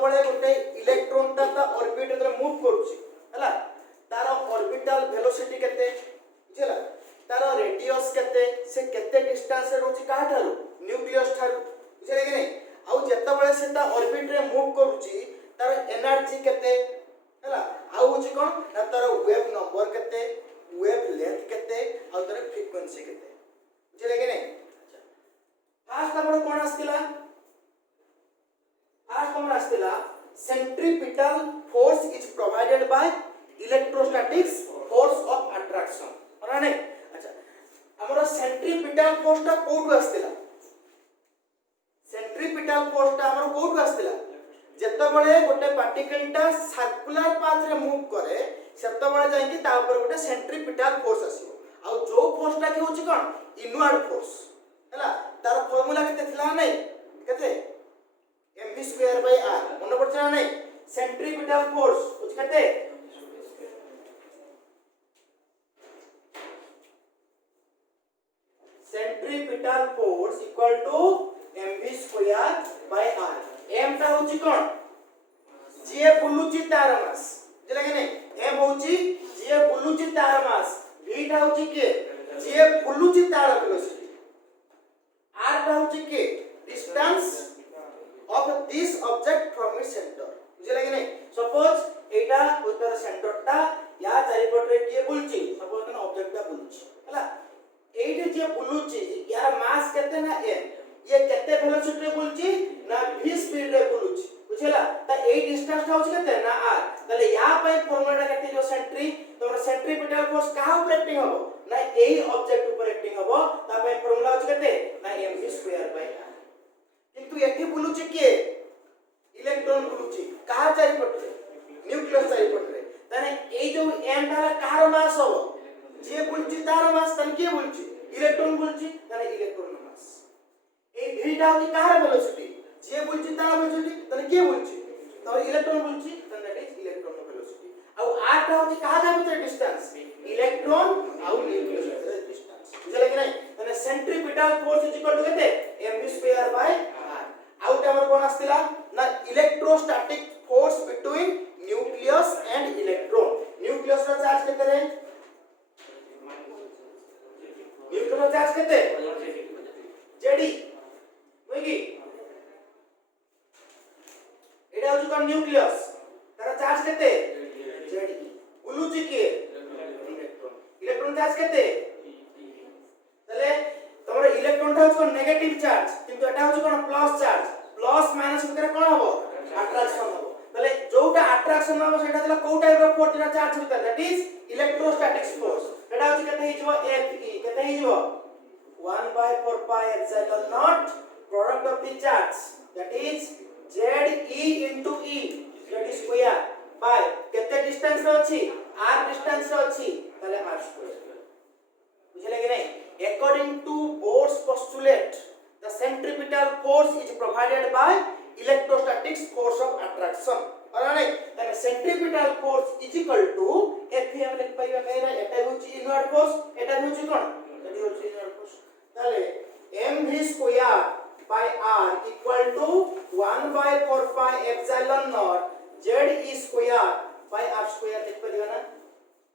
ଯେତେବେଳେ ଗୋଟେ ଇଲେକ୍ଟ୍ରନଟା ତା ଅର୍ବିଟ ରେ ମୁଭ କରୁଛି ହେଲା तार ऑर्बिटल वेलोसिटी केते बुझला तार रेडियस केते से केते डिस्टेंस रे रहउची काहा थारु न्यूक्लियस थारु बुझले कि नै आ जेतेबेले से ता ऑर्बिट रे मूव करूची तार एनर्जी केते हला आ होची कोन तार वेव नंबर केते वेव लेंथ केते आ तार फ्रीक्वेंसी केते बुझले कि नै फास्ट हमर कोन आस्तिला फास्ट हमर आस्तिला centripetal force is provided by electrostatics force of attraction और नहीं अच्छा हमर सेंट्रीपिटल फोर्स ता कोठु आस्तिला सेंट्रीपिटल फोर्स ता हमर कोठु आस्तिला जेतेबेले गोटे पार्टिकल ता सर्कुलर पाथ रे मूव करे सेतेबेले जाई कि ता ऊपर गोटे सेंट्रीपिटल फोर्स आसीबो आ जो फोर्स ता के होची कोन इनवर्ड फोर्स हैला तार फार्मूला केते थिला नै केते mv²r मन पड़छा नै सेंट्रीपिटल फोर्स होची केते centripetal force equal to mv² r m ता होची कोन जे बुलुची तार मास बुझले कि नै m होची जे बुलुची तार मास v ता होची के जे बुलुची तार वेलोसिटी r ता होची के distance of this object from its centre बुझले कि नै सपोज एटा उतर सेंटर ता या चारिपट रे के बुलची सपोज न ऑब्जेक्ट ता बुलची हला एइटे जे बुलुची यार मास केते ना m ये केते वेलोसिटी रे बुलची ना v स्पीड रे बुलुची बुझला त एई डिस्टेंस ता होची केते ना r तले या पे फॉर्मूला केते जो सेंट्री तोर सेंट्रीपिटल फोर्स का ऊपर एक्टिंग हबो ना एई ऑब्जेक्ट ऊपर एक्टिंग हबो ता पे फॉर्मूला होची केते ना mv²r किंतु एठी बुलुची के इलेक्ट्रॉन बुलुची का चारिपट रे न्यूक्लियस चारिपट रे तने एई जो m तारा कार मास हबो जे बुलची तार मास तने के बुलची इलेक्ट्रॉन बुलची तने इलेक्ट्रॉन मास ए v टा होची कार वेलोसिटी जे बुलची तार वेलोसिटी तने के बुलची तो इलेक्ट्रॉन बुलची तने दैट इज इलेक्ट्रॉन वेलोसिटी आ r टा होची का जा भीतर डिस्टेंस इलेक्ट्रॉन आ न्यूक्लियस रे डिस्टेंस बुझले कि नै तने centripetal force is equal to केते mv²r आउट हमर कोन आस्तिला ना electrostatic force between nucleus and electron nucleus रो चार्ज केते रे न्यूक्लियस रो चार्ज केते जेडी होइगी एटा होची कोन न्यूक्लियस तारा चार्ज केते जेडी बुलुची के इलेक्ट्रॉन इलेक्ट्रॉन चार्ज केते तले तमर इलेक्ट्रॉन ता होची नेगेटिव चार्ज किंतु एटा होची कोन प्लस चार्ज प्लस माइनस भितर कोन हबो अट्रैक्शन हबो तले जोटा अट्रैक्शन हबो सेटा तले को टाइप ऑफ फोर्स चार्ज भितर दैट इज इलेक्ट्रोस्टैटिक्स फोर्स एटा होची केते हिजबो fe केते हिजबो 1/4 pi epsilon naught product of the charge that is ze into e that is square by केते डिस्टेंस रे अछि r डिस्टेंस रे अछि तले r स्क्वायर बुझले कि नै according to Bohr's postulate the centripetal force is provided by electrostatics force of attraction और नै तने centripetal force is equal to F हम लिख पाइबा कहरा एटा होची इनवर्ड फोर्स एटा होची कोन एटा होची इनवर्ड फोर्स ताले mv² by r equal to 1/4 pi epsilon naught ze² by r² लिख पाइबा ना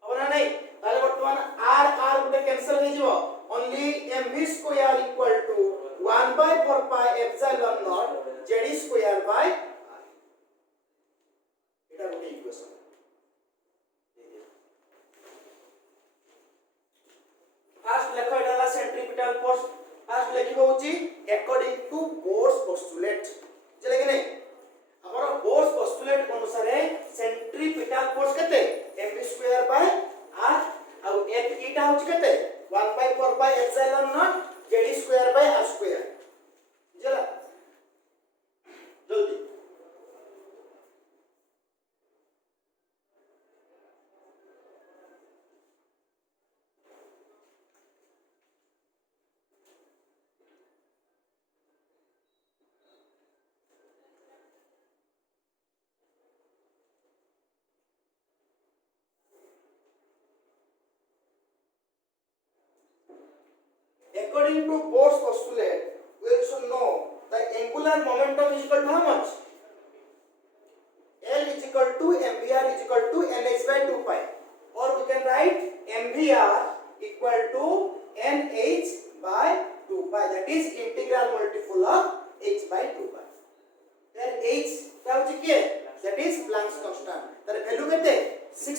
अब ना नै ताले वर्तमान r गुटे कैंसिल हे जिवो only mv² equal to 1/4 pi epsilon naught z² by এটা গোটে ইকুয়েশন ফার্স্ট লেখো এটা হলো সেন্ট্রিপিটাল ফোর্স ফার্স্ট লেখিব হচ্ছে অ্যাকর্ডিং টু Bohr's postulate যে লাগে নাই हमर Bohr's postulate अनुसार सेंट्रिपिटल फोर्स केते mv² by r और f eta होची केते 1/4 pi epsilon naught z² by r² जला जल्दी according to Bohr's postulate we should know the angular momentum is equal to how much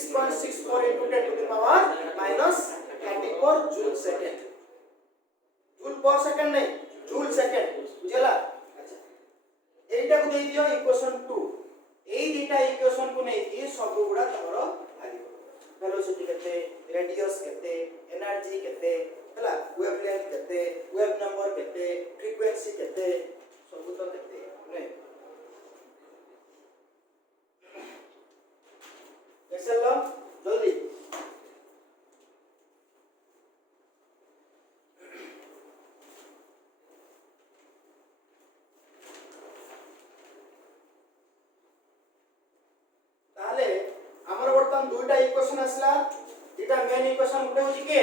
6.64 into 10 to the power minus 34 joule second. Joule पर second नहीं, joule second बुझला। अच्छा एटा को दे दियो equation 2। एई दुटा equation को नै कि सब गुडा तमरो आइबो। वेलोसिटी केते, रेडियस केते, एनर्जी केते हला, वेवलेंथ केते, वेव नंबर केते, फ्रीक्वेंसी केते सब तो केते नै। एक्सेल लो जल्दी। ताले हमर वर्तमान दुईटा इक्वेशन आसला। एटा मेन इक्वेशन गुटे होची के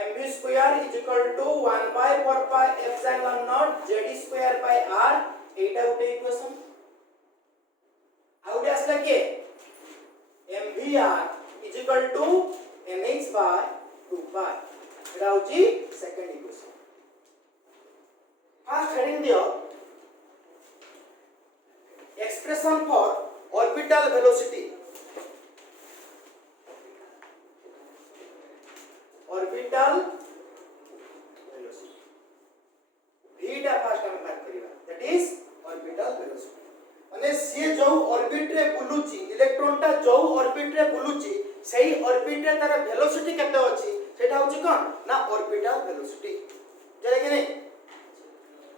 mv square is equal to 1 by 4 pi epsilon naught z square by r। एटा गुटे इक्वेशन। आउटे आसला के mvr is equal to nh by 2 pi। एटा होची सेकंड इक्वेशन। फर्स्ट हेडिंग दियो expression for orbital velocity. Orbital velocity v टा first हम बात करिबा, that is orbital velocity. माने से जो ऑर्बिट रे बुलुची, इलेक्ट्रॉन टा जो ऑर्बिट रे बुलुची सेही ऑर्बिट रे तार वेलोसिटी केते अछि सेटा होची कोन ना ऑर्बिटल वेलोसिटी। जले कि नहीं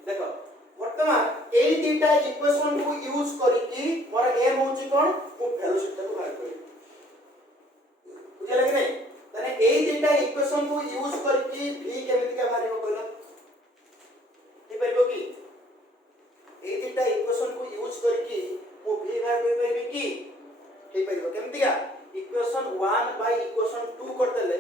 देखो वर्तमान एई दुटा इक्वेशन को यूज करिकि मोर एम होची कोन को वेलोसिटी को बाहर करी। बुझले कि नहीं तने एई दुटा इक्वेशन को यूज करिकि v केमिति का बाहर हो कहला हे परबो की एई दुटा इक्वेशन को यूज करके मो v बाहर कर परबे की हे परबो केमति का इक्वेशन 1 बाय इक्वेशन 2 कर देले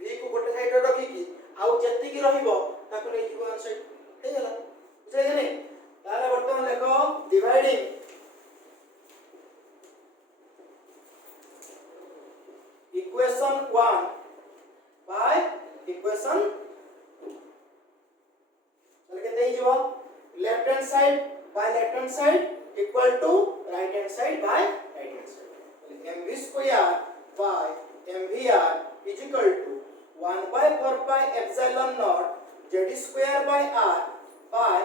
v को गोटे साइड रे रखी की आउ जति की रहइबो ताको नै जीवन साइड हे गेला। बुझले कि नहीं ताले वर्तमान देखो डिवाइडिंग इक्वेशन 1 बाय इक्वेशन 2 चल के देई जीवो left hand side by left hand side equal to right hand side by right hand side। mv square by mvr is equal to 1 by 4 pi epsilon naught z square by r by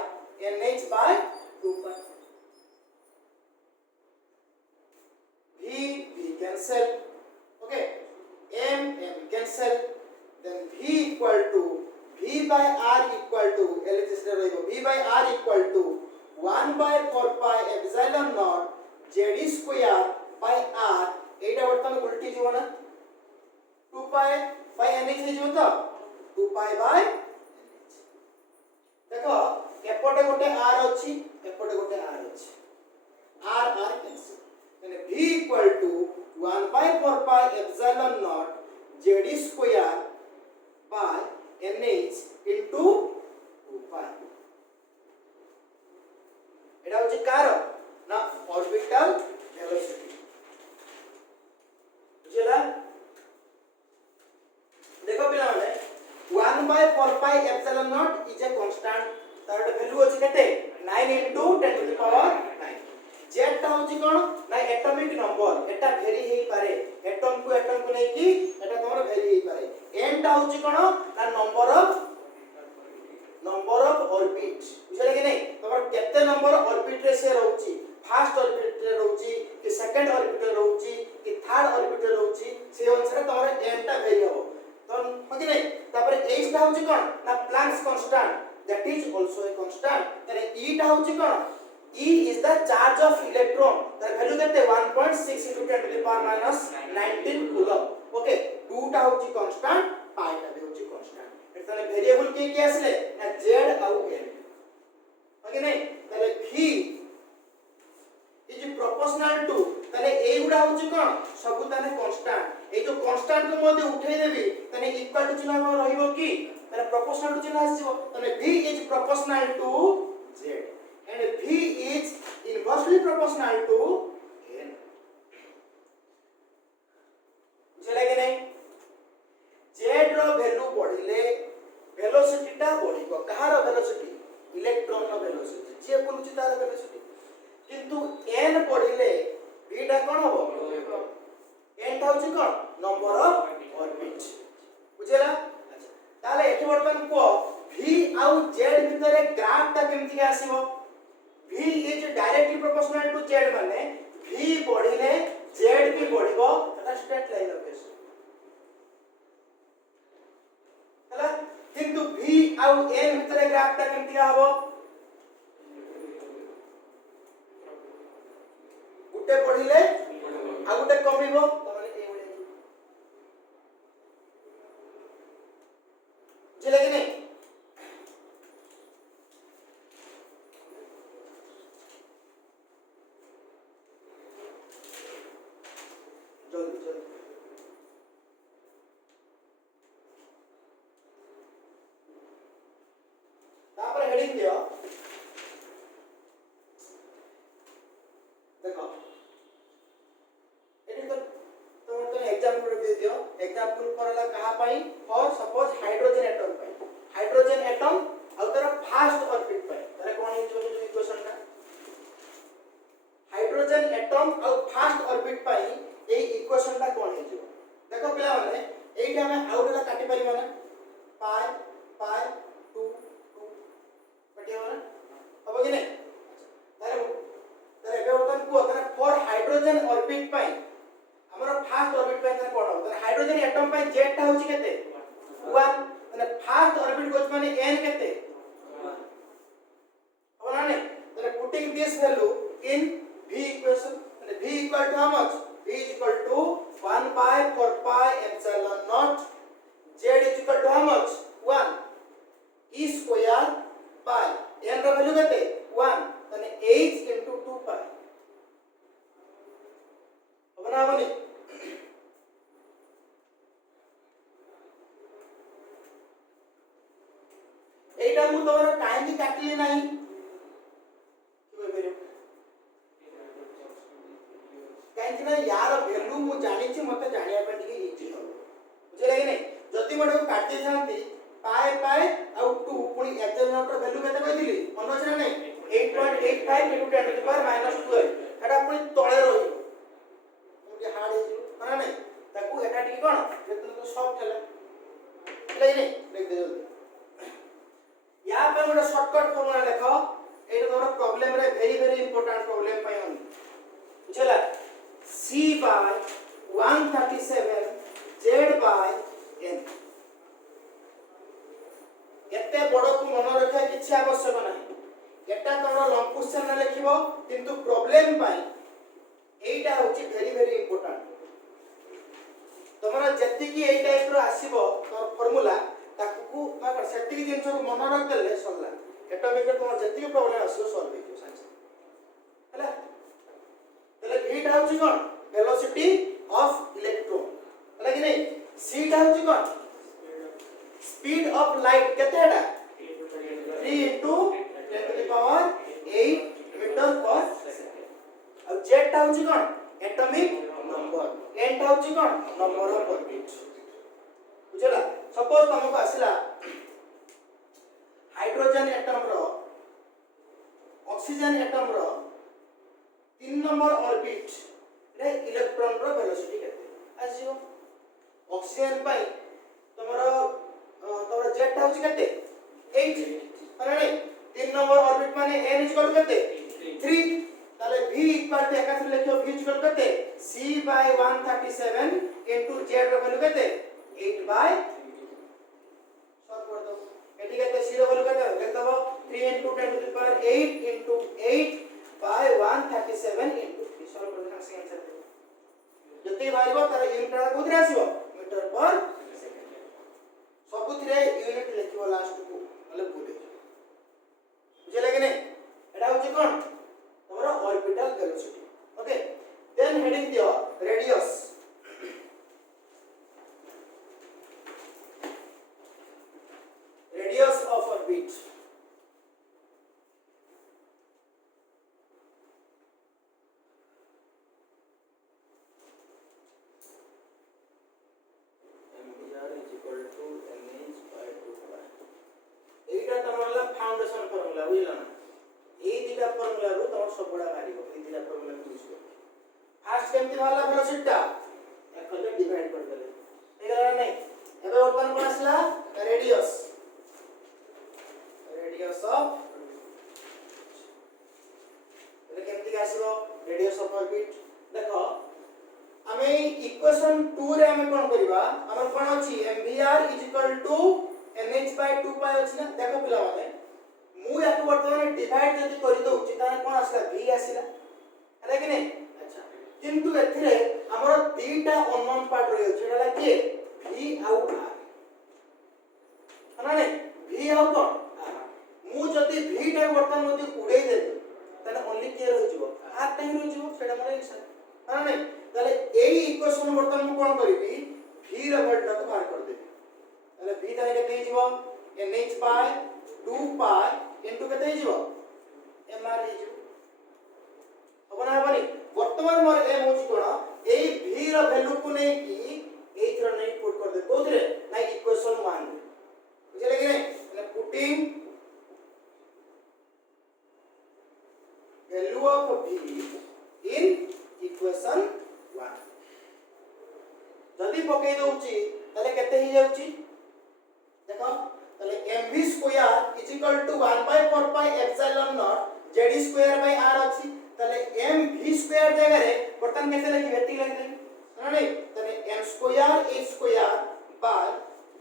nh by 2 pi। v cancel, okay, m cancel, then v equal to v by r equal to v by r equal to 1 by 4 pi epsilon naught z square by r। एटा वर्तमान उल्टी जीव ना 2 pi by nh हे जीव तो 2 pi by nh। देखो एपटे गोटे r अछि एपटे गोटे r अछि r कैंसिल यानी v equal to 1 by 4 pi epsilon naught z square by nh into 2 pi। एटा होची कार ना ऑर्बिटल वेलोसिटी। बुझला देखो पिला माने 1 by 4 pi epsilon naught is a constant। तार वैल्यू अछि केते 9 into 10 to the power 9। z टा होची कोन ना एटॉमिक नंबर, एटा भेरी हेई पारे एटम को नै कि एटा तमरो भेरी हेई पारे। n टा होची कोन ना नंबर ऑफ ऑर्बिट। बुझले कि नहीं तमर केते नंबर ऑर्बिट रे से रहउची, फर्स्ट ऑर्बिट रे रहउची कि सेकंड ऑर्बिट रे रहउची कि थर्ड ऑर्बिट रे रहउची से अनुसार तमर n टा वेरी हो तो हो कि नहीं। तापर h टा होची कोन ना planks constant, that is also a constant. तने e टा होची कोन e is the charge of electron. तार वैल्यू केते 1.6 into 10 to the power minus 19 coulomb. Okay 2 टा होची कांस्टेंट, pi टा भी होची कांस्टेंट। ताले वेरिएबल के आसले ना z आउ n ओके नहीं ताले v इज प्रोपोर्शनल टू ताले ए गुडा होची कोन सब ताने कांस्टेंट। ए जो कांस्टेंट को मध्ये उठै देबी ताने इक्वल टू चिन्ह रहइबो की ताने प्रोपोर्शनल टू चिन्ह आसीबो। ताने v is proportional to z and v is inversely proportional to n। बुझले कि नहीं z रो वैल्यू बढ़िले वेलोसिटी टा बढ़िबो। कहार वेलोसिटी इलेक्ट्रॉन रो वेलोसिटी जे बोलुची तार वेलोसिटी किंतु n बढ़िले v टा कोन होबो n टा होची कोन नंबर ऑफ ऑर्बिट बुझेला अच्छा ताले एठी बर्तन को v आउ z भितरे ग्राफ ता केमति आसीबो v is directly proportional to z माने v बढ़िले z भी बढ़िबो एटा स्ट्रेट लाइन ऑफ हला किंतु v आउ n भितरे ग्राफ ता केमति हबो गुटे बढ़िले आ गुटे कमिबो तमाने ए बळे जे लगे नहीं जल्दी जल्दी तापर हेडिंग दियो देखो एटी तो एग्जांपल दे दियो एग्जांपल करला कहा पाई फॉर सपोज हाइड्रोजन एटम पाई हाइड्रोजन एटम और तार फास्ट ऑर्बिट पाई तारे कोन हिजो इक्वेशन का हाइड्रोजन एटम और फास्ट ऑर्बिट पाई ए इक्वेशन टा कोन हिजो देखो पिला माने एठी हमें आउटला काटी पारी माने पाई पाई 2 2 काटी माने अब कि नहीं तारे तारे बेवतन को तारे फॉर हाइड्रोजन ऑर्बिट पाई हमर फास्ट ऑर्बिट पाई तारे कोन हो तारे हाइड्रोजन एटम पाई जेट टा होची केते 1 माने फास्ट ऑर्बिट गोच माने n केते 1 अब ना नहीं तारे putting this value in v equation and v equal to how much v is equal to 1 by 4 pi epsilon naught z is equal to how much 1 e square by n ର value केते 1 तने h into 2 pi बना बनी एटा मु तोर time भी काटली नाही काहे ना यार वैल्यू मु जानि छी मते जानिया पे टिके इजी हो बुझले कि नहीं जति बडो काटि थांती पाए पाए आउ 2 पुनी एप्सिलॉन नॉट रो वैल्यू केते कहिदिली मन अछि ना नहीं 8.85 into 10 to the power -12 एटा पुनी तळे रही मुके हार्ड हे ना नहीं ताकू एटा टिके कोन जेतन तो सॉफ्ट हैला ले नहीं लिख दे जल्दी या पे मोर शॉर्टकट फॉर्मूला देखो एटा तोर प्रॉब्लम रे वेरी वेरी इंपोर्टेंट प्रॉब्लम पय होनी बुझला c by 137 z by n एते बड़ को मन रखा किछि आवश्यक नाही एटा तोर लॉन्ग क्वेश्चन रे लिखिबो किंतु प्रॉब्लम पाई एटा होची वेरी वेरी इंपोर्टेंट तमरा जति की एई टाइप रो आसीबो तोर फार्मूला ताकू माकर सेति की जिंस को मन रख देले सल्ला एटॉमिक रे तोर जति की प्रॉब्लम आसीबो सॉल्व हे साइंस हैला तले v टा होची कोन वेलोसिटी ऑफ इलेक्ट्रॉन हैला कि नहीं c टा होची कोन स्पीड ऑफ लाइट केते एटा 3 into 10 to the power 8 metre per second अब z टा होची कोन एटॉमिक नंबर n टा होची कोन नंबर ऑफ ऑर्बिट बुझला सपोज तुमको आसिला हाइड्रोजन एटम रो ऑक्सीजन एटम रो 3 नंबर ऑर्बिट रे इलेक्ट्रॉन रो वेलोसिटी केते आजियो ऑक्सीजन पाई तमरो जेट होची केते 8 अरे नहीं 3 नंबर ऑर्बिट माने n इक्वल केते 3 ताले v इक्वल टू एका से लिखो v इक्वल केते c by 137 into z रो वैल्यू केते 8 by सॉल्व कर दो एटी केते c रो वैल्यू केते लिख दबो 3 into 10 to the power 8 into 8 by 137 into 3 solve कर देना से आंसर जति बाइबो तार यूनिट रा कोथरे आसीबो मीटर पर सेकंड सबुथिरे यूनिट लिखिबो लास्ट को मतलब भूल बुझले कि नहीं एटा होची कोन तमरो orbital velocity okay then heading दियो radius radius of orbit foundation formula बुझला ना ए दिटा फार्मूला रो तमर सबुडा मारिबो ए दिटा फार्मूला यूज कर फास्ट केमति वाला वेलोसिटी ता एकले डिवाइड कर देले हेगला नै एबे वर्तमान कोन आसला रेडियस ऑफ एले केमति आसीबो रेडियस ऑफ ऑर्बिट देखो आमे इक्वेशन 2 रे आमे कोन करबा हमर कोन अछि mvr nh/2 पाई अछि ना देखो पिला माने मु याको वर्तमान डिवाइड जदी करि दउछि ताने कोन आसला v आसीला है कि नहीं अच्छा किंतु एथिरे हमर दीटा अननोन पार्ट रहि अछि एला के v आउ r है ना v आउ कोन मु जदी v टा वर्तमान मते उडै देबी ताने ओनली के रहि जिवो r टा ही रहि जिवो सेटा मोर आंसर है ना ताले एई इक्वेशन वर्तमान मु कोन करिवि v र वैल्यू टा बाहर कर देबी ताले v ताने केते जिवो nh बाय 2 पाई इनटू केते जिवो mr हि जिवो अपना हबनी वर्तमान मोर एम होची कोन एई v र वैल्यू को नै की एई थ्रो नै पुट कर दे कोथरे ना इक्वेशन 1 बुझले कि नै मतलब putting value of v in equation 1 जदी पकई दउची तले केते ही जाउची देखो तले mv square = 1/4 pi epsilon naught z square by r अछि तले mv स्क्वायर जगह रे बर्तन केते लगी वेटी लगी दे ना नहीं तले m square h square by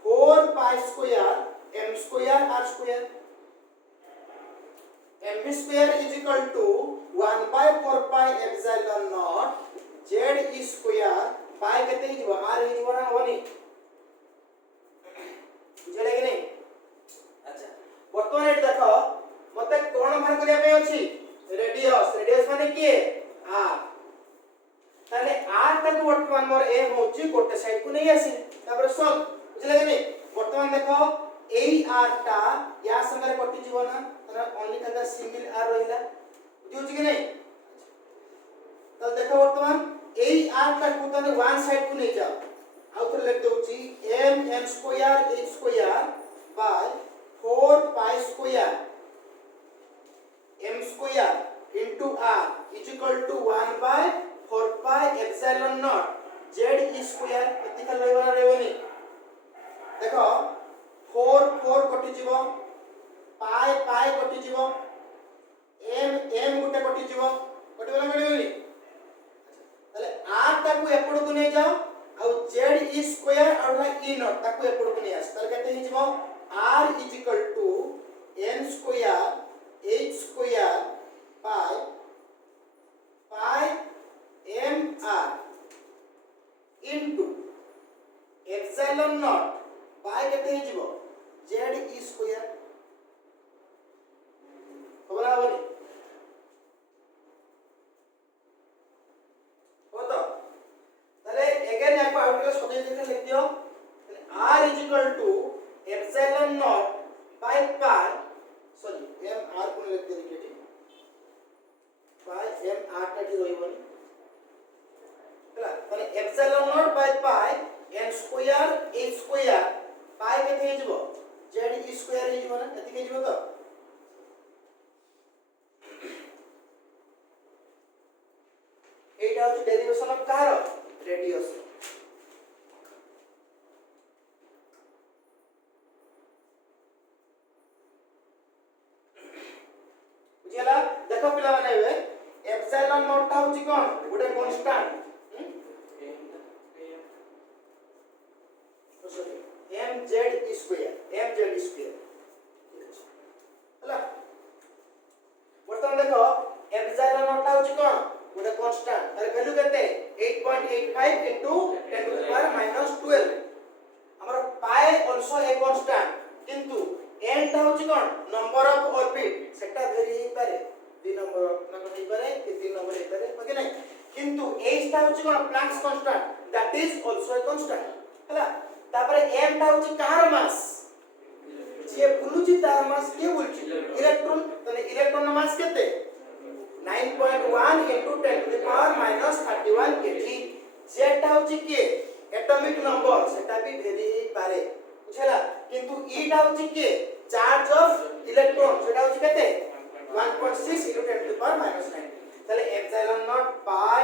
4 pi square m square r square mv square = 1/4 pi epsilon naught z square pi केते ही जीवा r ही जीवा ना होनी बुझले कि नहीं अच्छा वर्तमान एट देखो मते कोन बाहर करिया पे अछि रेडियस माने के r ताले r तक वर्तमान मोर एम होची गोटे साइड को नहीं आसी तापर सॉल्व बुझले कि नहीं वर्तमान देखो एई r टा या संगे कटि जीव ना तने ओनली का सिंगल r रहिला बुझुची कि नहीं तो देखो वर्तमान एई r टा को तने वन साइड को नहीं जाओ आउ तो लिख दउची m square h square by 4 pi square m square into r = 1/4 pi epsilon naught z square एति का लइबा रहबनी देखो 4 4 कटि जीवो पाई पाई कटि जीवो m गुटे कटि जीवो कटिबला मिलबनी तले r ताकू एपड़ को नै जाओ आ z स्क्वायर और ला e नॉट ताकू एपड़ को नै आस तले केते हि जीवो r = n square h square pi pi mr into epsilon naught pi केते हि जीवो z स्क्वायर खबर आबनी हो तो तले अगेन याको आउटले सदे देखे लिख दियो r = epsilon not by pi sorry m r को लिख दे केटी बाय m r टा रहिबनी हला तले epsilon not by pi n square h square पाई केते हि जीवो z स्क्वायर हि जीवो ना एति के जीवो तो एटा होची डेरिवेशन ऑफ कार रेडियस बुझिला देखो पिला माने बे एप्सिलॉन नॉट ता होची कोन गुटे कांस्टेंट mz स्क्वायर हला वर्तमान देखो एप्सिलॉन नॉट ता होची कोन गुटे कांस्टेंट अरे वैल्यू केते 8.85 into 10 to the power -12 हमर पाई आल्सो ए कांस्टेंट किंतु n ता होची कोन नंबर ऑफ ऑर्बिट सेटा भेरी हे पारे 2 नंबर नंबर हे पारे कि 3 नंबर हे पारे ओके नै किंतु h ता होची कोन Planck's constant that is also a constant हला तापर m ता होची कार मास जे बुलुची तार मास के बोलची इलेक्ट्रॉन तने इलेक्ट्रॉन मास केते 9.1 into 10 to the power -31 kg जेटा होची के एटॉमिक नंबर सेटा भी भेरी पारे बुझला किंतु ई टा होची के चार्ज ऑफ इलेक्ट्रॉन सेटा होची केते 1.6 into 10 to the power -9 तले epsilon naught pi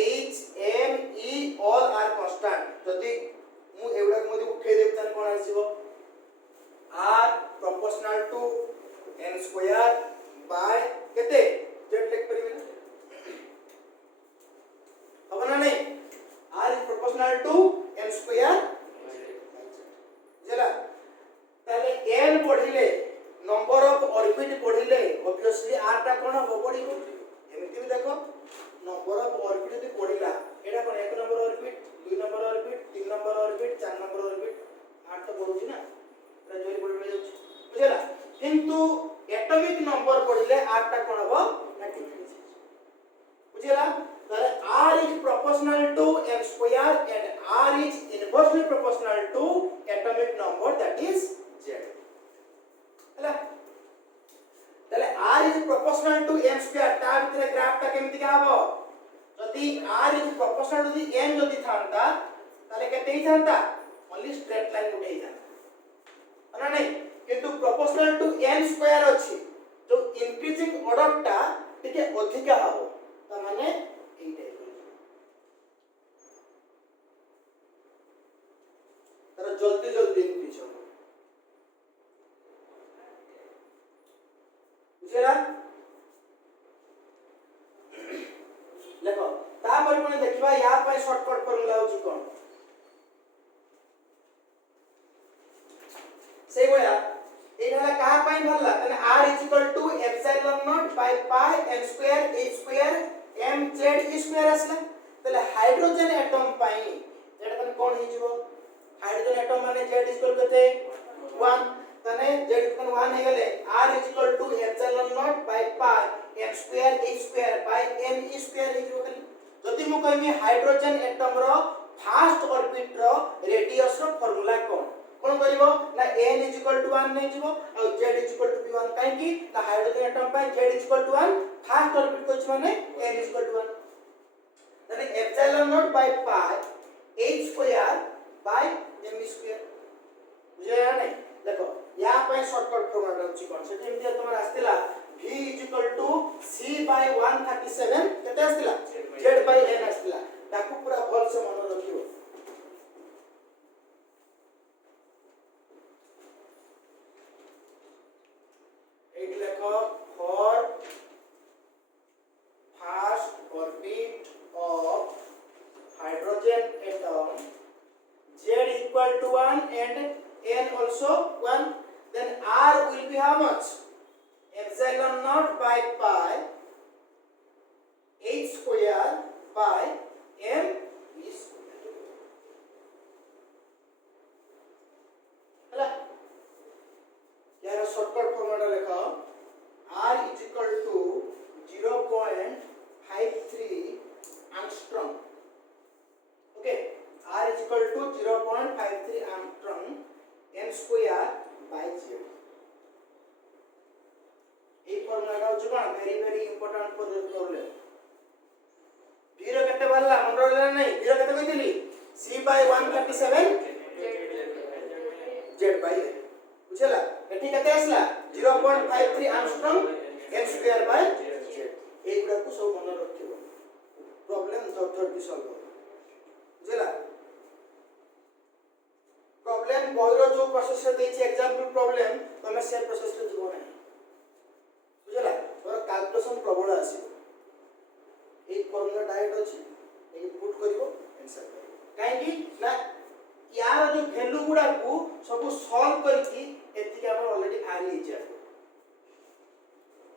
h m e all are constant जदि मु एवडा मध्ये उठे देब तन कोन आसीबो r proportional to n square by केते z लिख परिबे ना अब ना नहीं r is proportional to n square जला ताले n पढिले नंबर ऑफ ऑर्बिट पढिले ऑब्वियसली r टा कोन हो पढिबो एमिति भी देखो नंबर ऑफ ऑर्बिट यदि पढिला एटा कोन एक नंबर ऑर्बिट दुई नंबर ऑर्बिट तीन नंबर ऑर्बिट चार नंबर ऑर्बिट 8 तो पढुची ना जोरी पढिले जाउची बुझला किंतु एटॉमिक नंबर पढिले r टा कोन हो ना डिक्रीज बुझला ताले r is proportional to n square and r is inversely proportional to atomic number that is z हला ताले r is proportional to n square ता भितर ग्राफ ता केमिति का हबो जदि r is proportional to n जदि थांता ताले केते ही थांता ओनली स्ट्रेट लाइन उठे ही थांता ना नहीं किंतु proportional to n square अछि जो इंक्रीजिंग ऑर्डर टा टिके अधिका हबो ता माने एई टाइप तर जल्दी जल्दी इंक्रीज हो बुझला देखो ता पर कोन देखिबा या पय शॉर्टकट फार्मूला होची कोन से होया एठाला कहा पय भरला तने r epsilon naught by pi n square h square m z e square असला तले हाइड्रोजन एटम पय जेटा तने कोन हिजबो हाइड्रोजन एटम माने z केते 1 तने z 1 हे गेले r epsilon naught by pi m square h square by m e square हिजबो खाली जति मु कहमी hydrogen atom row first orbit रो रेडियस रो फार्मूला कोन कोन करिवो ना n 1 नै जिवो और z b1 काहे कि ना हाइड्रोजन एटम पय z 1 फर्स्ट ऑर्बिट को माने n 1 तने epsilon naught by pi h square by m square बुझाया नहीं देखो या पय शॉर्टकट फार्मूला अछि कोन से जेमि तुम्हारा आस्तिला v c by 137 केते आस्तिला z by n आस्तिला ताकू पूरा भल से मन रखियो for first orbit of hydrogen atom z equal to 1 and n also 1 then r will be how much epsilon naught by pi h square by m e square हला यार shortcut formula लिखो r is equal to 0.53 angstrom okay r is equal to 0.53 angstrom n square by z ए formula का होछ कोन very important for this problem v रो केते बारला मन रहला नै v रो केते कहितली c by 137 z by n बुझला एठी केते आसला 0.53 angstrom n square by z एगुडा को सब मन रखिबो प्रॉब्लम जल्दी सॉल्व हो बुझला प्रॉब्लम बहिरो जो प्रोसेस से देछि एग्जांपल प्रॉब्लम तमे से प्रोसेस रे जीवो नै बुझला तोर कैलकुलेशन प्रबल आसी ए फॉर्मूला डायरेक्ट अछि ए पुट करिवो आंसर करिवो काहे कि ना यार जो वैल्यू गुडा को सब सॉल्व करके एति हमर ऑलरेडी आरी जाय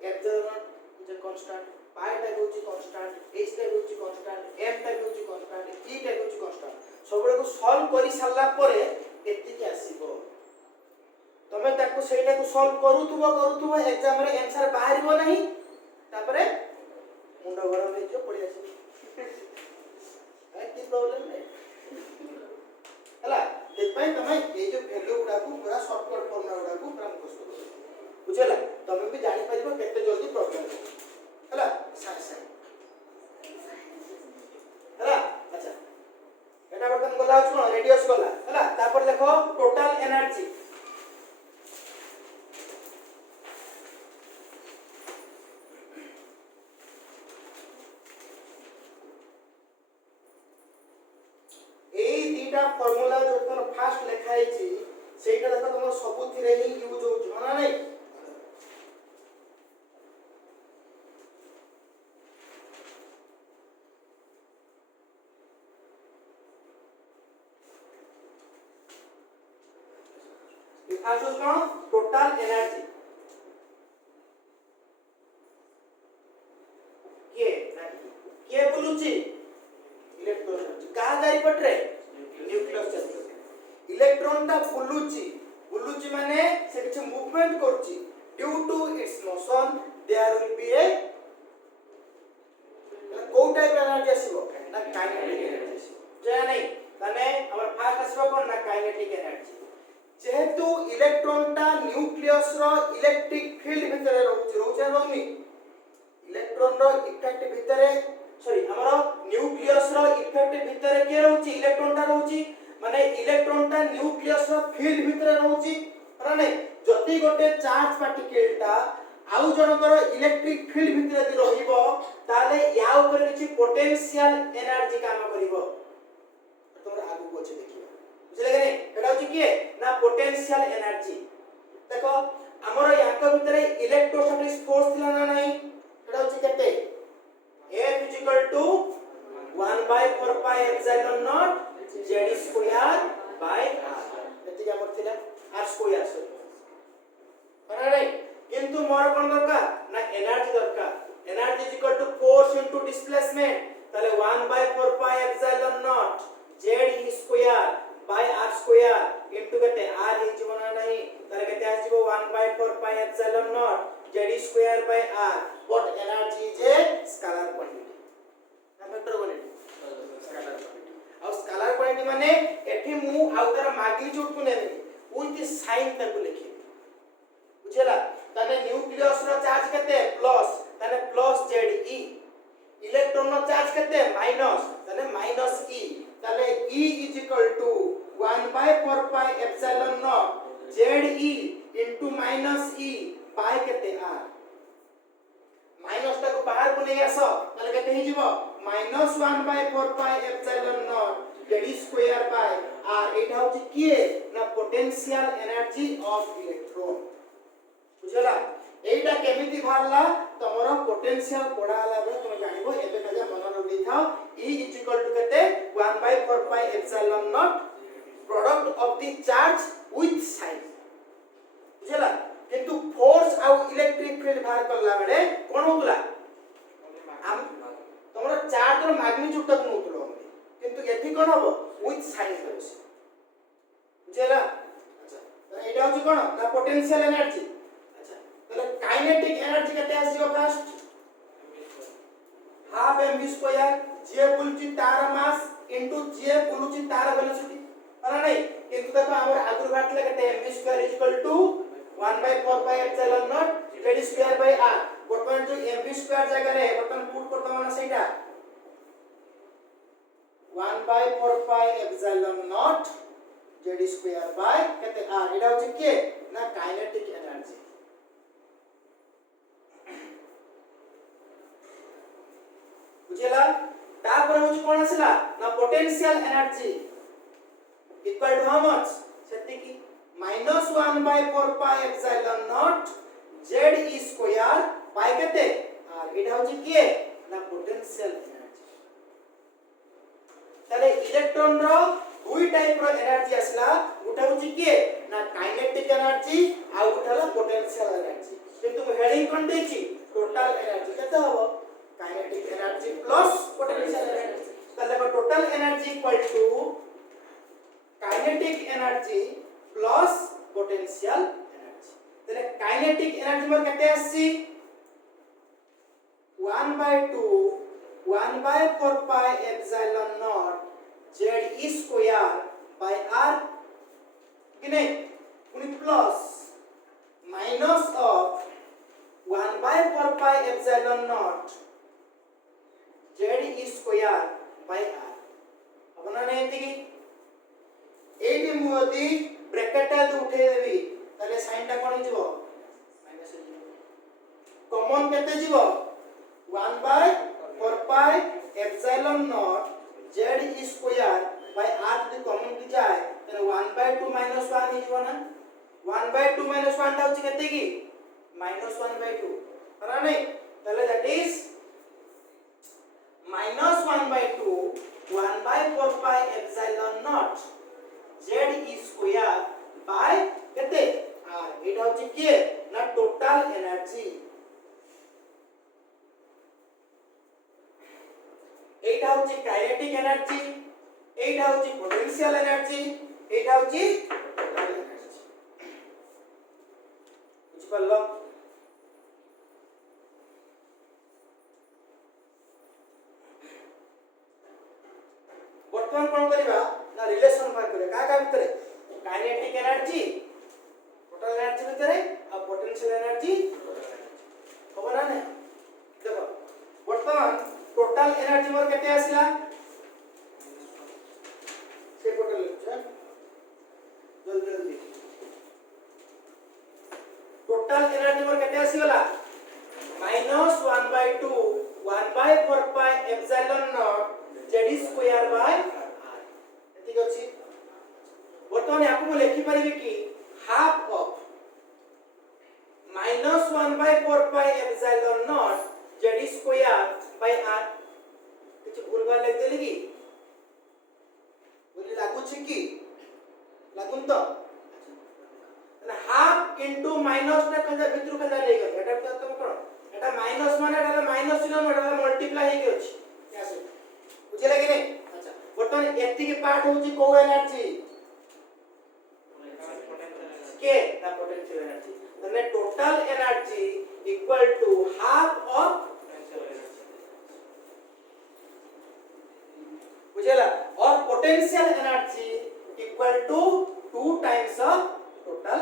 epsilon is a constant pi type होची कांस्टेंट h टाइप होची कांस्टेंट m टाइप होची कांस्टेंट e टाइप होची कांस्टेंट सबरे को सॉल्व करि सारला परे एति के आसीबो तमे ताको सेटा को सॉल्व करूथुबो एग्जाम रे आंसर बाहरिबो नाही तापरे मुंडा गरम हे जो पड़ी आसी की प्रॉब्लम है हला देखबै तमे ए जो वैल्यू गुडा को पूरा शॉर्टकट फॉर्मूला गुडा को पूरा मुखस्त करो बुझला तमे भी जानि परिबो केते जल्दी प्रॉब्लम हला साइ हला अच्छा एटा बर्तन गला छ रेडियस गला हला तापर देखो टोटल एनर्जी ହେଇଛି ସେଇଟା ଦେଖ ତମର ସବୁଥିରେ ହିଁ ୟୁଜ ହଉଛି ହଁ ନା ନାଇଁ फास्ट हूँ कौन टोटल एनर्जी किए बुलुची इलेक्ट्रॉन कहा चारिपटे न्यूक्लियस चारिपटे इलेक्ट्रॉन टा बुलुची माने से किछ मूवमेंट करची due to its motion there will be a को टाइप एनर्जी आसीबो ना काइनेटिक एनर्जी आसीबो जे नहीं तने हमर फास्ट आसीबो कोन ना काइनेटिक एनर्जी जेहेतु इलेक्ट्रॉन टा न्यूक्लियस रो इलेक्ट्रिक फील्ड भितरे रहउनी इलेक्ट्रॉन रो इफेक्ट भितरे सॉरी हमरो न्यूक्लियस रो इफेक्ट भितरे के रहउची इलेक्ट्रॉन टा रहउची माने इलेक्ट्रॉन टा न्यूक्लियस रो फील्ड भितरे रहउची माने जति गोटे चार्ज पार्टिकल टा आउ जनकर इलेक्ट्रिक फील्ड भितरे दि रहिबो ताले या ऊपर किछि पोटेंशियल एनर्जी काम करिवो तोरा आगु पछे देखिबो बुझले कि नहीं एटा होची के ना पोटेंशियल एनर्जी देखो हमरो याक भितरे इलेक्ट्रोस्टैटिक फोर्स थिला ना नहीं एटा होची केते F = 1/4 pi epsilon naught z square by r एति हमर थिला r square सॉरी माने नहीं किंतु मोर कोन दरकार ना एनर्जी दरकार एनर्जी = फोर्स इनटू डिस्प्लेसमेंट ताले 1/4 pi epsilon naught z square by r square into केते r ही जीवना नहीं ताले केते आसीबो 1/4 pi epsilon naught z square by r what energy is a scalar quantity ना वेक्टर क्वांटिटी स्केलर क्वांटिटी और scalar quantity माने एठी मु आउ तार मैग्नीट्यूड को नेबी विथ साइन तक लिखि बुझला ताने न्यूक्लियस रो चार्ज केते प्लस ताने प्लस ZE इलेक्ट्रॉन रो चार्ज केते माइनस ताने माइनस E ताले E = 1/4 pi epsilon naught ZE into minus E by केते R माइनस टा को बाहर को नहीं आसो ताले केते ही जीवो -1/4 pi epsilon naught z square by r एटा होची किए ना पोटेंशियल एनर्जी ऑफ इलेक्ट्रॉन बुझला एटा केमिति भारला तमरो पोटेंशियल पढाला बे तुम जानिबो एबे खाजा मन रखि थाओ E = केते 1/4 pi epsilon naught product of the charge with sign बुझला किंतु फोर्स आ इलेक्ट्रिक फील्ड बाहर करला बेले कोन होतला हम तमरो चार्ज रो मैग्नीट्यूड तक नउतलो किंतु एथि कोन होबो विथ साइन होस बुझला अच्छा त एटा होची कोन ना पोटेंशियल एनर्जी अच्छा तले काइनेटिक एनर्जी केते आसीबो फर्स्ट हाफ mv² जे बुलची तार मास इनटू जे बुलची तार वेलोसिटी परा नहीं किंतु देखो हमर आगुर बाटले केते mv² = 1/4 pi epsilon naught z square by r बर्तमान जो mv² जगह रे बर्तमान पुट करतो माने सेटा 1/4 pi epsilon naught z square by केते r एटा होची के ना काइनेटिक एनर्जी बुझला तापर होची कोन आसला ना potential energy equal to how much सेति की -1/4 pi epsilon naught z square by केते r एटा होची के ना पोटेंशियल एनर्जी ताले इलेक्ट्रॉन रो दुई टाइप रो एनर्जी आसला उठा होची के ना काइनेटिक एनर्जी आ उठाला पोटेंशियल एनर्जी किंतु हेडिंग कोन देची टोटल एनर्जी केते होबो kinetic energy plus potential energy ताले total energy equal to kinetic energy plus potential energy तने काइनेटिक एनर्जी मोर केते आसी 1/4 pi epsilon naught z square by r किने उनी plus minus of 1/4 pi epsilon naught z square by r अपना नहीं थी एटी मुदी ब्रैकेट टा उठे देबी ताले साइन टा कोन जीवो माइनस जीवो कॉमन केते जीवो 1/4 pi epsilon naught z square by r the common की जाए then 1/4 1/2 minus 1 ହେଇଯିବ ନା 1/2 minus 1 ଟା होची केते की minus 1/2 हरा नहीं ताले that is minus 1/2 1/4 pi epsilon naught z square by केते r एटा होची के ना टोटल एनर्जी एटा होची काइनेटिक एनर्जी एटा होची पोटेंशियल एनर्जी एटा होची टोटल एनर्जी बुझ परलो वर्तमान कोन करबा ना रिलेशन बाय करे का भितरे काइनेटिक एनर्जी टोटल एनर्जी भितरे आ पोटेंशियल एनर्जी खबर ना देखो वर्तमान टोटल एनर्जी मोर केते आसिला से टोटल जल्दी जल्दी टोटल एनर्जी मोर केते आसीगला minus 1/2 1/4 pi epsilon naught z square by r ठीक अछि वर्तमान आपको मु लिखि परिबे कि half of minus 1/4 pi epsilon naught z square by r किछ भूल भाल लिख देली कि बोली लागु छै कि लागुन तो ना हाफ इनटू माइनस ना कंजा भितरु कंजा ले गयो एटा तो तुम कोन एटा माइनस माने एटा माइनस चिन्ह एटा मल्टीप्लाई हे गयो छै कैसे बुझले कि नहीं अच्छा वर्तमान एति के पार्ट होची को एनर्जी के ना पोटेंशियल एनर्जी तने total energy equal to half of बुझला और potential energy equal to 2 times of total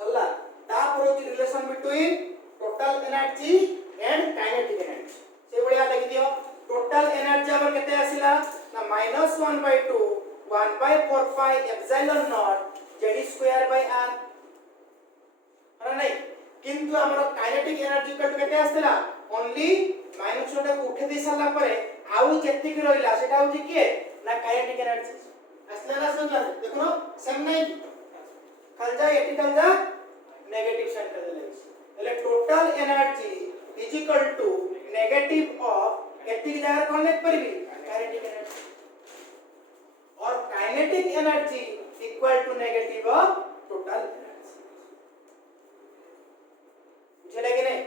सल्ला तापर होची relation between total energy and kinetic energy से बढिया देखि दियो टोटल एनर्जी हमर केते आसिला ना -1/2 1/4 pi epsilon naught z square by r अरे नहीं किंतु हमर काइनेटिक एनर्जी केते आस्तिला ओनली माइनस टा को उठे दे साला परे आउ जेति कि रहिला सेटा होची के ना काइनेटिक एनर्जी आस्तिला ना समझला देखो सेम नहीं खलजा एटी खलजा नेगेटिव साइन कर देले એટલે total energy is equal to negative of केति की जगह कोन लिख परबी काइनेटिक एनर्जी और kinetic energy equal to negative of total energy बुझले कि नहीं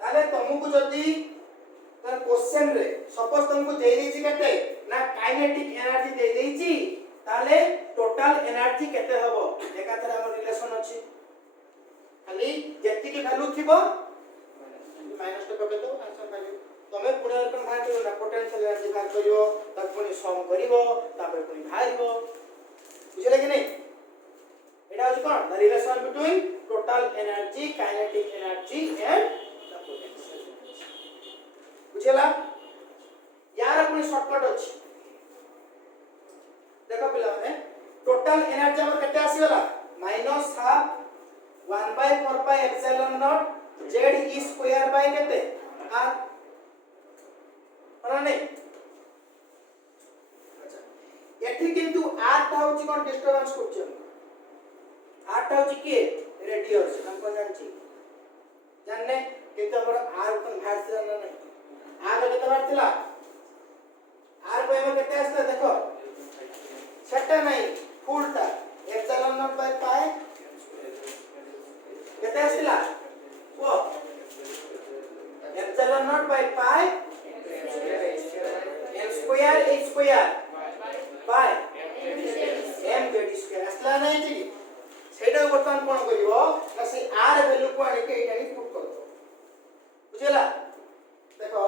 ताले तुमको जदी तर क्वेश्चन रे सपोज तुमको दे देछि केते ना काइनेटिक एनर्जी दे देछि ताले टोटल एनर्जी केते हबो एका तरह हमर रिलेशन अछि खाली जेति की वैल्यू थिबो माइनस तो पके दो आंसर वैल्यू तमे पुणे रकम भाग करियो ना पोटेंशियल एनर्जी भाग करियो तब पुणी सम करिवो तापर पुणी भागिवो बुझले कि नहीं एटा होय कोन the relation between total energy kinetic energy and the potential energy बुझला यार पुणी शॉर्टकट अछि देखो पिला माने टोटल एनर्जी हमर केते आसीगला minus half 1/4 pi epsilon naught z square by केते r परा नहीं अच्छा एठी किंतु r टा होची कोन डिस्टरबेंस करछ r टा होची के रेडियस हम कोन जानछि जानने किंतु हमर r कोन भाषा ना नहीं r केते बारथिला r को एमे केते आस्ता देखो सेटा नहीं फुलटा epsilon naught by pi केते आस्तिला वो epsilon naught by pi m square a square by m z square आस्तिला नहीं थी सेटा बर्तमान कोन करिवो ना से r वैल्यू को आने के एटा ही पुट कर दो बुझला देखो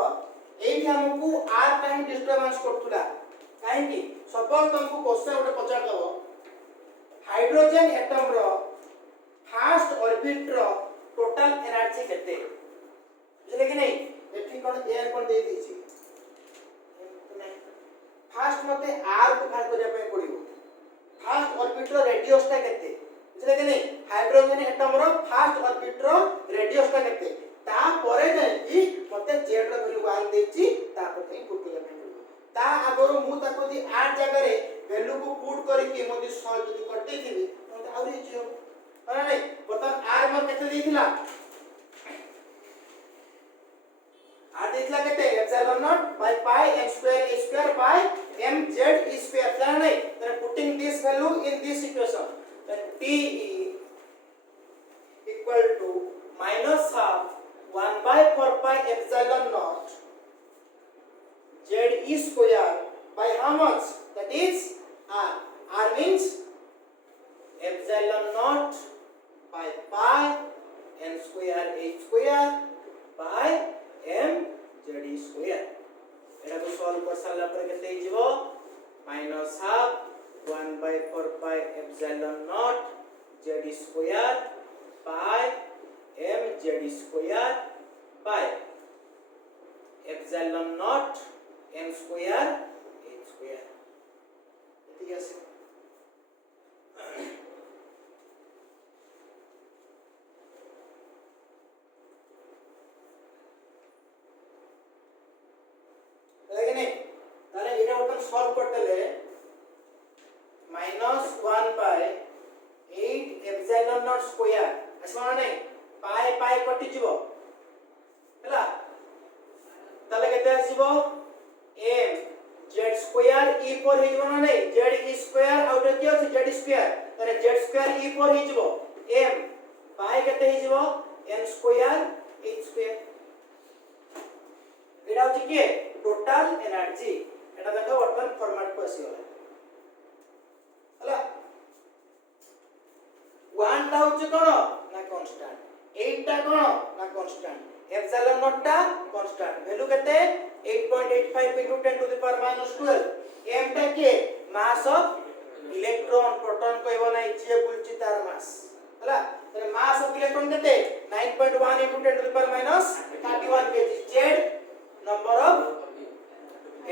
एठी हमकु r टाइम डिस्टरबेंस करथुला काहे कि सपोज तुमको क्वेश्चन उठे पचार दबो hydrogen atom row first orbit रो टोटल एनर्जी केते बुझले कि नहीं एठी कोन एयर कोन दे दी छी नहीं फर्स्ट मते r को भाग करिया पे पड़िबो फर्स्ट ऑर्बिट रो रेडियस ता केते बुझले कि नहीं hydrogen atom row first orbit रो रेडियस टा केते ता परे जाई कि मते z रो वैल्यू 1 देछि ता पते पुट करले ता आगरो मु ताको दी 8 जगह रे वैल्यू को पुट करी कि मते 100 जदी कटि थिबी मते आउरी जियो अरे नहीं बतन r मोर केते देथिला r देथिला केते epsilon not by pi m square a square by mz square क्या नहीं then putting this value in this equation then t equal to minus half 1 by 4 pi epsilon naught z square by how much that is r means epsilon naught by pi n square a square by m z square एटा को solve कर साला पर केते हिजबो minus half 1 by 4 pi epsilon naught z square by m z square by epsilon naught n square a square ठीक है से solve करतेले -1 by 8 epsilon naught square असमान नहीं पाई पाई कटि जीवो हला तले केते आसीबो m z square e पर हे जीवो ना नहीं z e square आउट के अछि z square तने z square e पर हे जीवो m पाई केते हे जीवो n square h square एडा अछि के टोटल एनर्जी एटा देखो वर्तमान फॉर्मेट को आसी गला हला 1 टा होचे कोन ना कांस्टेंट 8 टा कोन ना कांस्टेंट एप्सिलॉन नॉट टा कांस्टेंट वैल्यू केते 8.85 into 10 to the power minus 12 m टा के मास ऑफ इलेक्ट्रॉन प्रोटॉन कहबो नै जे बुलची तार मास हला तने मास ऑफ इलेक्ट्रॉन केते 9.1 into 10 to the power minus 31 kg z number of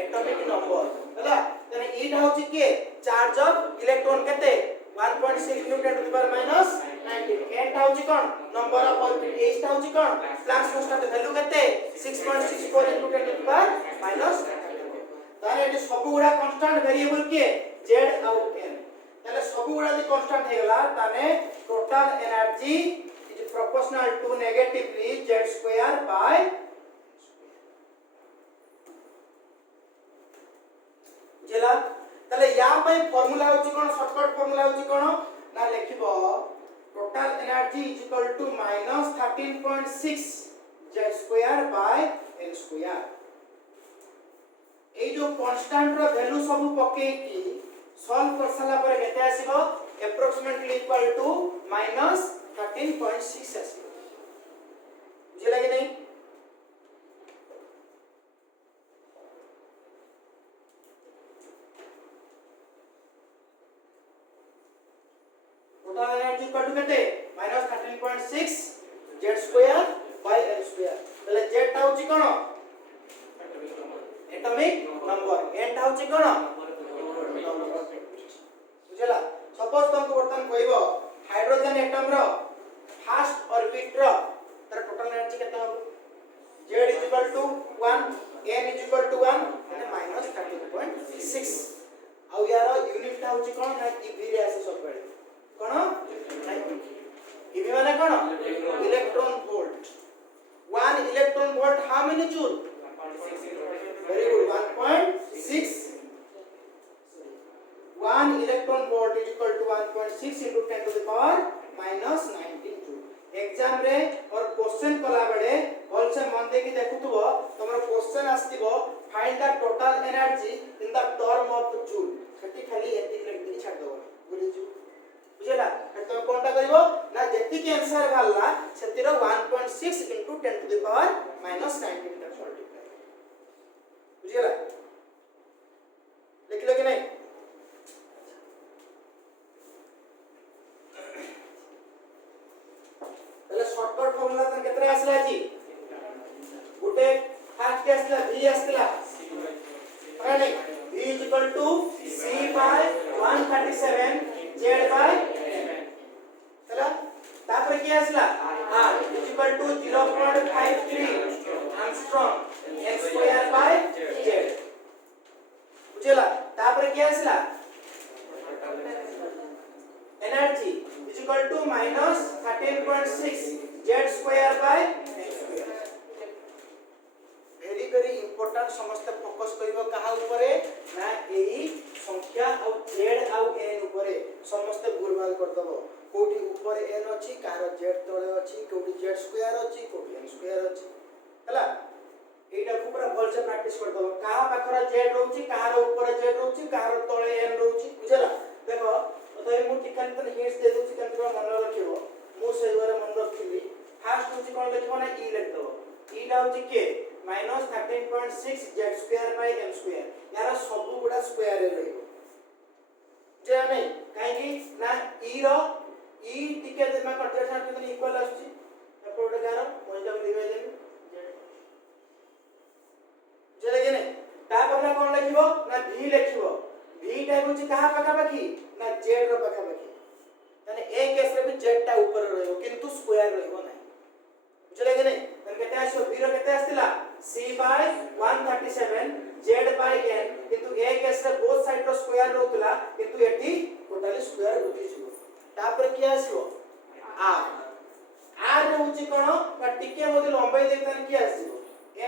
atomic number हला तने ईटा होची के चार्ज ऑफ इलेक्ट्रॉन केते 1.6 newton to the power minus 19 एट होची कोन नंबर ऑफ ऑर्बिट एच टा होची कोन प्लस कांस्टेंट वैल्यू केते 6.64 newton to the power minus ताने एटी सब गुडा कांस्टेंट वेरिएबल के z और n ताले सब गुडा जे कांस्टेंट हे गला ताने total energy is proportional to negatively z square by जेला तले या पय फार्मूला होची कोन शॉर्टकट फार्मूला होची कोन ना लिखिबो total energy is equal to -13.6 z square by n square ए जो कांस्टेंट रो वैल्यू सब पके की सॉल्व कर साला पर केते आसीबो एप्रोक्सीमेटली इक्वल टू -13.6 आसीबो बुझिला कि नहीं टोटल एनर्जी इक्वल टू केते -13.6 z square by n square तले z टा होची कोन एटॉमिक नंबर n टा होची कोन बुझला सपोज तुमको बर्तन कहबो hydrogen atom row first orbit रो तर टोटल एनर्जी केते हो z = 1 n = 1 and -13.6 आउ यार यूनिट टा होची कोन ना ev रे आसे सब बेले कोन ev माने कोन electron volt 1 electron volt how many joule very good 1.6 1 electron volt is equal to 1.6 into 10 to the power minus 19 joule exam रे और क्वेश्चन कला बेले होल से मन दे की देखुतबो तमरो क्वेश्चन आस्तिबो find the total energy in the term of joule छटी खाली एति लिख छाड़ दो बुझी छु बुझला तो कोनटा करिवो ना जेति के answer भालला सेतिरो 1.6 into 10 to the power minus 19 टा मल्टीप्लाई बुझला लिख लो कि नहीं शॉर्टकट फार्मूला तन केतरा आसला जी गुटे फास्ट के आसला v आसला अरे v = c by 137 z by तापर क्या आसला r equal to 0.53 angstrom n square by z बुझला तापर क्या आसला energy is equal to minus 13.6 z square by very very important समस्त फोकस करिवो कहा ऊपरे ना एही संख्या आ z आ n ऊपरे समस्त भूलभाल कर दबो कोठी ऊपर n अछि कार z तळे अछि कोठी z स्क्वायर अछि कोठी n स्क्वायर अछि हला एटा को पूरा भल से प्रैक्टिस कर दबो कहा पाखरा z रहउछि कहार ऊपर z रहउछि कहार तळे n रहउछि बुझला देखो तो मु टिकन तन हिंट्स दे दोछि केनरा मन रखिबो मु सही बारे मन रखिली फास्ट होछि कोन लिखबो ना e लिख दबो e टा होछि के minus 13.6 z square bye m square यार सब गुडा स्क्वायर रे रहइबो जे नहीं काहे कि ना e रो e टिके दे मा कंट्रीब्यूशन कितनी इक्वल आछि एपोड गार मोइटा लिखे देबी जे लगे नहीं ता परला कोन लिखिबो ना v लिखिबो v टा होछि कहा पाखा पाखी ना z रो पाखा पाखी यानी a केस रे भी z टा ऊपर रहइबो किंतु स्क्वायर रहइबो नहीं बुझले कि नहीं तन केते आछो v रो केते आस्तिला c by 137 z by n किंतु a केस रे बोथ साइड रो स्क्वायर रहउतला किंतु एठी टोटली स्क्वायर होती छिबो तापर की आसीबो r रे होछि कोन ना टिके मोदी लंबाई देखतन की आसीबो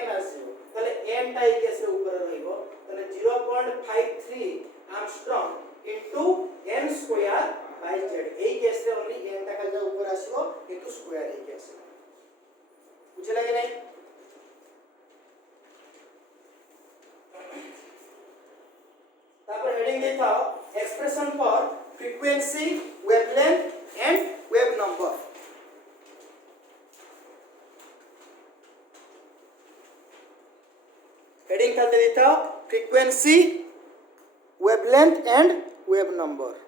n आसीबो तले n टा a केस रे ऊपर रहइबो तले 0.53 angstrom into n square by z A case रे ओनली n टा का ऊपर आसीबो किंतु स्क्वायर ए केस बुझला कि नहीं तापर हेडिंग देता expression for frequency wavelength and wave number heading था देता frequency wavelength and wave number